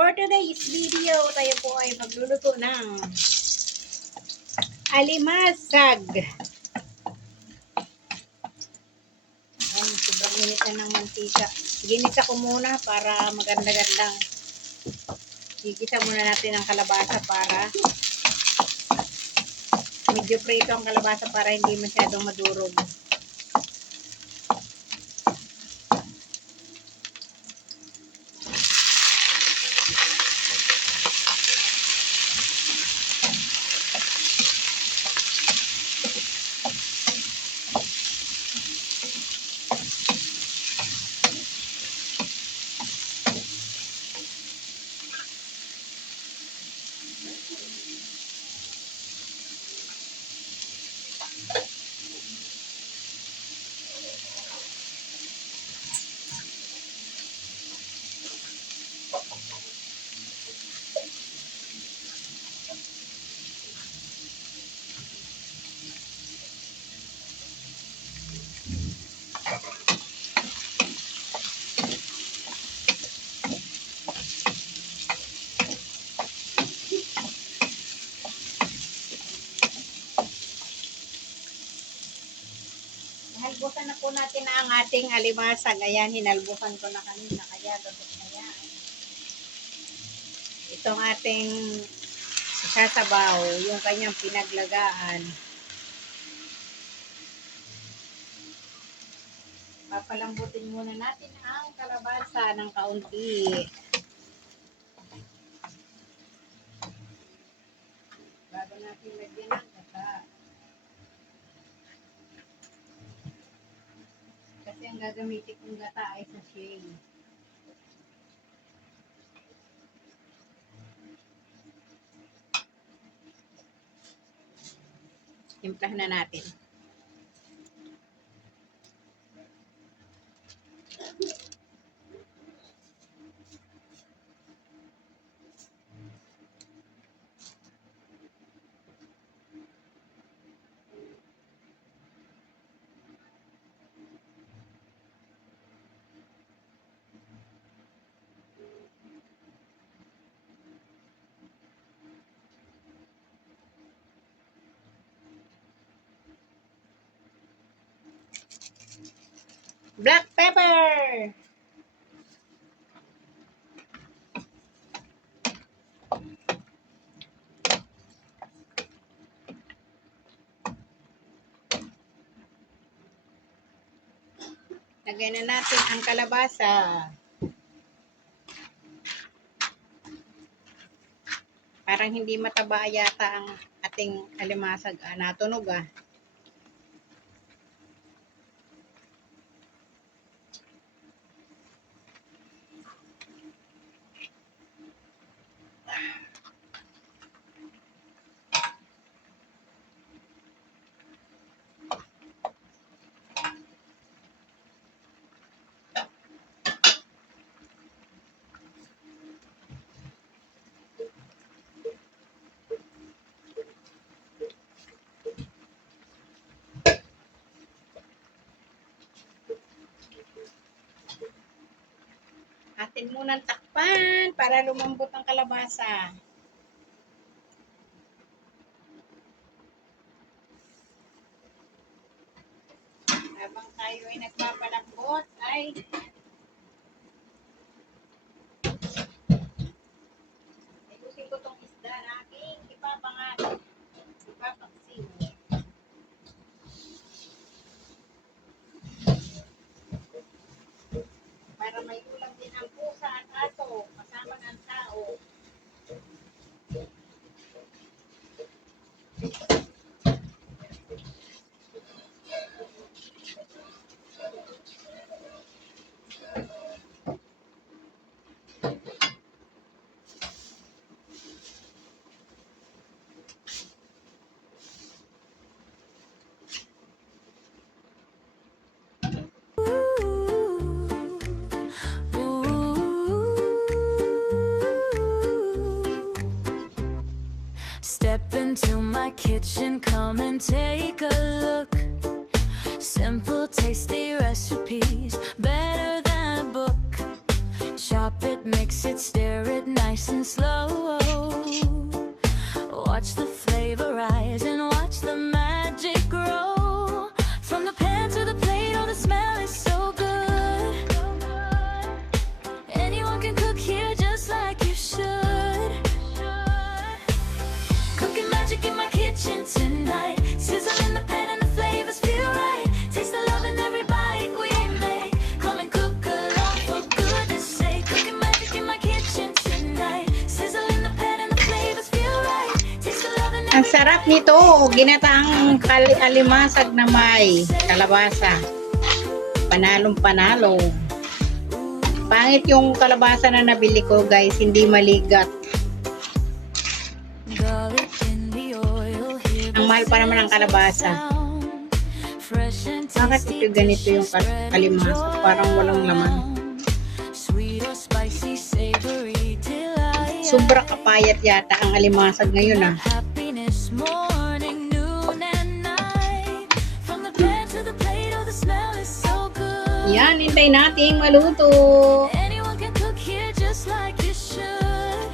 For today's video, tayo po ay magluluto ng alimasag. Sobrang init na ng mantika. Ginisa ko muna para maganda-gandang. Gigisa muna natin ang kalabasa para medyo prito ang kalabasa para hindi masyadong madurog. Hinalbusan na po natin na ang ating alimasag. Ayan, hinalbusan ko na kanina. Kaya lubos na yan. Itong ating sasabaw, yung kanyang pinaglagaan. Papalambutin muna natin ang kalabasa ng kaunti. Bago natin lagyan ng gata. Kasi ang gagamitin kong gata ay sa shay. Timplahan na natin. Black pepper! Lagyan na natin ang kalabasa. Parang hindi mataba yata ang ating alimasag. Natunog ah. Atin munang takpan para lumambot ang kalabasa. Habang tayo ay nagpapalambot ay ayusin ko tong isda na aking ipapangat. Ipapaksiw. Para may ulam din ang pusa at aso, kasama ng tao. Step into my kitchen, come and take a look. Simple, tasty recipes, better than a book. Chop it, mix it, stir it nice and slow. Watch the flavor rise and watch the magic grow. From the pan to the plate, oh, the smell is so good. Anyone can cook here just like you should. Cooking magic in my kitchen tonight. Sizzle in the pan and the flavors feel right. Taste the love in every bite we make. Come and cook along for goodness sake. Cooking magic in my kitchen tonight. Sizzle in the pan and the flavors feel right. Taste the love in Ang every sarap nito, ginataang alimasag na may kalabasa. Panalong panalo. Pangit yung kalabasa na nabili ko, guys, hindi maligat. garlic in the oil. Hear Ang mahal pa naman ang kalabasa. sound. Fresh and Bakit tasty ito ganito yung dishes, kalimasa? spread Parang walang laman. around. Sweet or spicy, savory delight. Sobra kapayat yata ang alimasag ngayon ah. Happiness morning, noon and night. From the pan to the plate, oh, the smell is so good. Yan, hintay nating maluto. Anyone can cook here just like you should.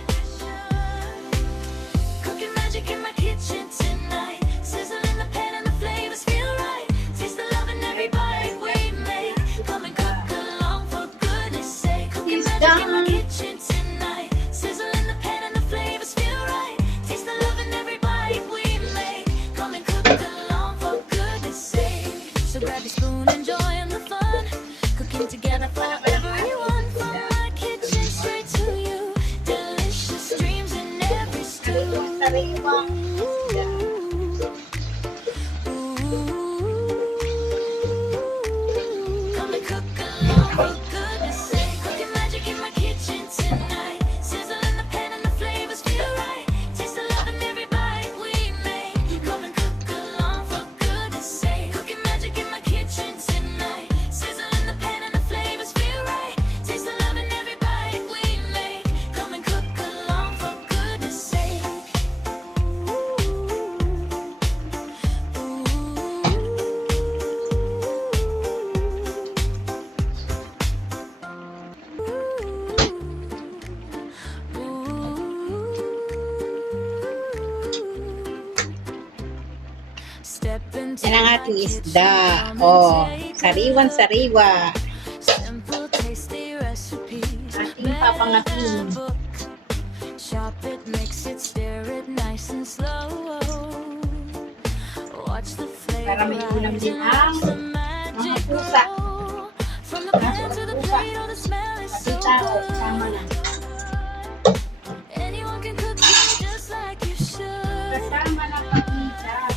Cooking magic in my kitchen tonight. Sizzle in the pan and the flavors feel right. Taste the love in every bite we make. Come and cook along for goodness sake. Cooking It's magic in my done. kitchen tonight. Sizzle in the pan and the flavors feel right. Taste the love in every bite we make. Come and cook along for goodness sake. So grab your spoon and join the fun. Cooking together for everyone. From my kitchen straight to you. Delicious dreams in every stew. Come and cook along for goodness sake. Cooking magic in my kitchen tonight. Sizzle in the pan and the flavors feel right. Taste the love in every bite we make. Come and cook along for goodness sake. Cooking magic in my kitchen tonight. Sizzle in the pan and the flavors feel right. Taste the love in every bite we make. Come and cook along for goodness sake. Step into Yan ang my ating kitchen, isda. come and Oh, take a sariwan-sariwa. simple, tasty recipes. Ating papangatin. Book. Chop it, mix it, stir it nice and slow. Watch the flavor Para may ulam rise din and watch the ang magic pusa. grow. From the pan to the plate, oh, the smell is Pati so tao, kasama na. good. Anyone can cook here just like you should. Kasama na pati tao.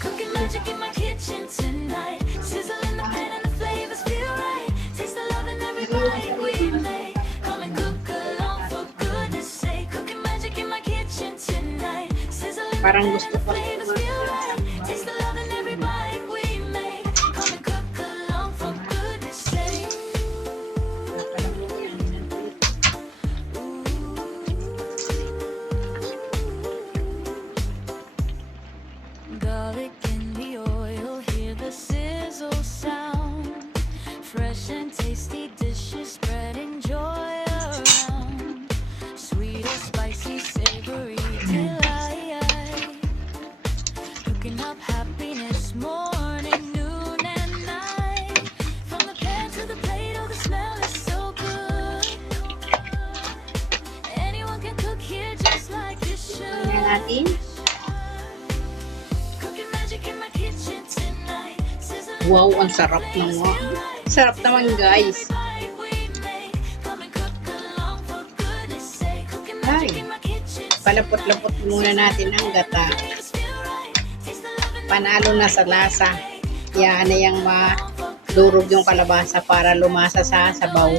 Cooking magic in my kitchen tonight. Sizzle in the pan and the flavors feel right. Taste the love in every bite we make. Come and cook along for goodness sake. Cooking magic in my kitchen tonight. Sizzle in the Parang pan gusto and the ko flavors feel right. Taste the love in every bite we make. Come and cook along for goodness sake. Garlic in the oil, hear the sizzle sound. Fresh and tasty dishes spreading joy around. Sweet or spicy, savory delight. Cooking up happiness morning, noon and night. From the pan to the plate, oh, the smell is so good. Anyone can cook here just like you should. Yan natin. Cooking magic in my kitchen tonight. Sizzling Wow, ang sarap naman. Sarap naman, guys. Ay, palapot-lapot muna natin ang gata. Panalo na sa lasa. Yan na yung madurog yung kalabasa para lumasa sa sabaw.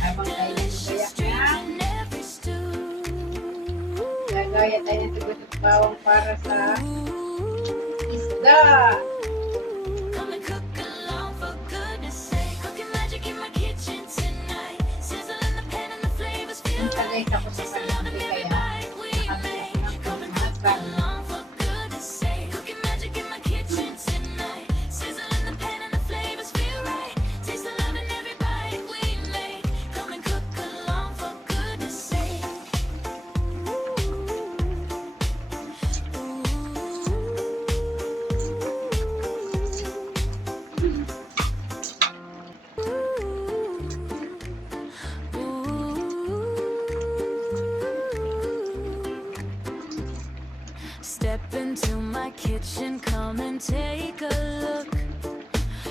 Habang tayo nagsayak gagaya tayo ng tugot at bawang para sa isda. Come and cook along for goodness sake. Cooking magic in my kitchen tonight. Sizzle in the pan and the flavors feel Ang tagay right. ako sa Taste the love in paligid every kaya bite we make. Come and cook along for goodness sake. Cooking magic in my kitchen tonight. Sizzle in the pan and the Step into my kitchen, come and take a look.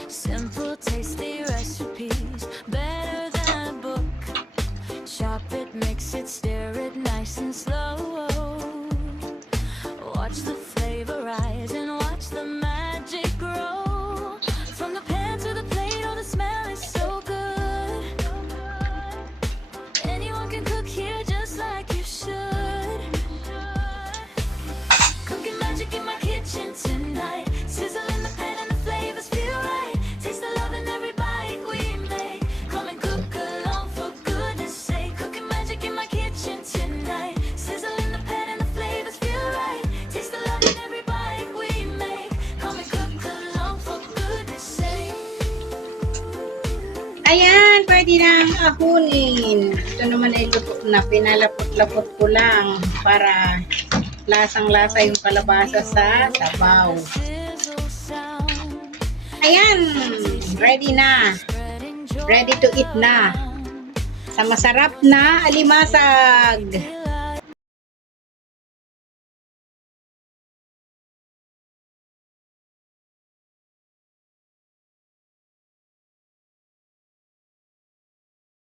Simple, tasty recipes, better than a book. Chop it, mix it, stir it nice and slow. Watch the flavor rise and watch the magic grow. From the pan to the plate, oh, the smell is so good. Anyone can cook here just like you should. Cooking magic in my kitchen tonight. Sizzle in the pan and the flavors feel right. Taste the love in every bite we make. Come and cook along for goodness sake. Cooking magic in my kitchen tonight. Sizzle in the pan and the flavors feel right. Taste the love in every bite we make. Come and cook along for goodness sake. Ayan, pwede nang ahunin. Ito naman ay luto na. Pinalapot-lapot ko lang para lasang-lasa yung kalabasa sa sabaw. Sizzle sound. Ayan, ready na. Ready to eat na. Sa masarap na alimasag.